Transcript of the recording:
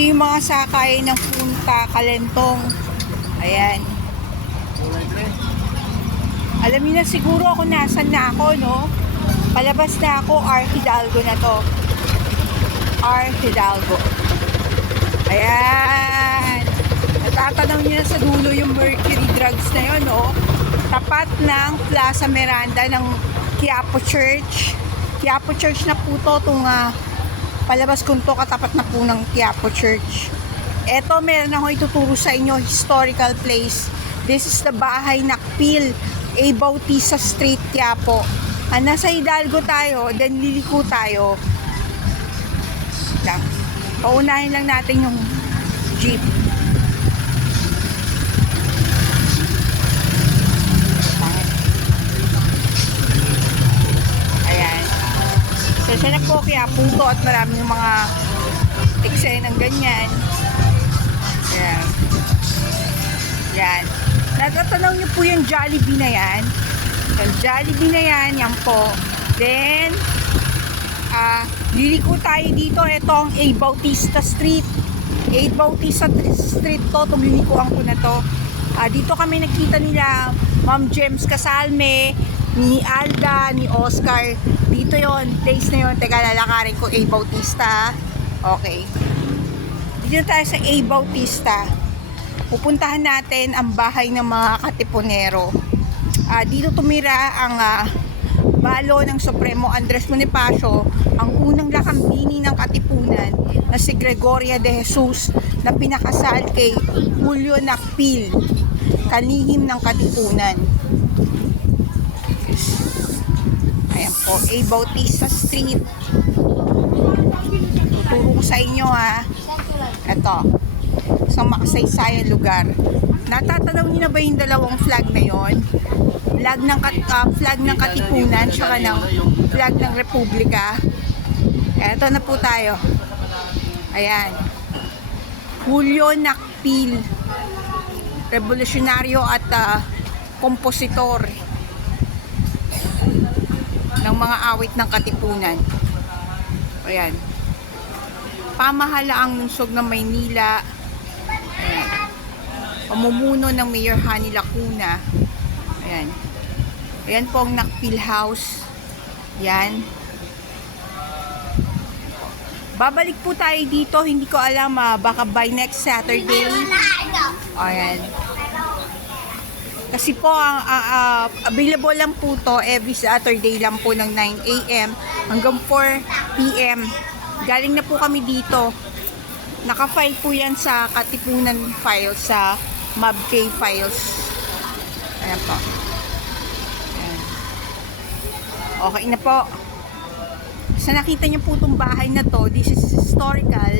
Ito yung mga sakay ng Punta Kalentong. Ayan. Alam niyo na siguro ako nasan na ako, no? Palabas na ako, R. Hidalgo na to. R. Hidalgo. Ayan. Natatanaw niyo na sa dulo yung Mercury Drugs na yun, no? Tapat ng Plaza Miranda ng Quiapo Church. Quiapo Church na po to, itong ah, palabas kong to, katapat na po ng Quiapo Church. Eto, meron ako ituturo sa inyo, historical place. This is the Bahay Nakpil, A. Bautista Street, Quiapo. Ah, nasa Hidalgo tayo, then liliko tayo. Lang. Paunahin lang natin yung jeep. Ayan. So, siya na po kaya puto at maraming mga eksenang ganyan. Ayan. Yan. Natatanaw niyo po yung Jollibee na yan. Yung Jollibee na yan, yan po. Then, ah, liliko tayo dito. Ito ang A. Bautista Street. A. Bautista Street to. Itong lilikuan ko na to. Ah, dito kami nakita nila Ma'am James Casalme, ni Alda, ni Oscar. Dito yon place na yon Teka, lalakarin ko A. Bautista. Okay. Dito tayo sa A. Bautista. Pupuntahan natin ang bahay ng mga katipunero. Ah, dito tumira ang ah, balo ng Supremo Andres Bonifacio, ang unang lakambini ng katipunan na si Gregoria de Jesus na pinakasal kay Julio Nakpil, kalihim ng katipunan. Ayan po, A. Bautista Street. Tuturo ko sa inyo ha. Ito sa makasaysayang lugar. Natatanaw niyo na ba yung dalawang flag na yon? Flag ng, kat- ah, flag ng Katipunan tsaka ng flag ng Republika. Eto na po tayo. Ayan. Julio Nakpil. Revolusyonaryo at ah, kompositor ng mga awit ng Katipunan. Ayan. Pamahalaang lungsod ng Maynila. Ayan. Pamumuno ng Mayor Hani Lacuna. Ayan. Ayan po ang Nakpil House. Yan. Babalik po tayo dito. Hindi ko alam ah, baka by next Saturday. Ayan. Kasi po, ang ah, ah, available lang po to every Saturday lang po ng 9 a.m. hanggang 4 p.m. Galing na po kami dito. Naka-file po yan sa Katipunan file sa MobK files. Ayan po. Ayan. Okay na po. Sa nakita niyo po itong bahay na to, this is historical.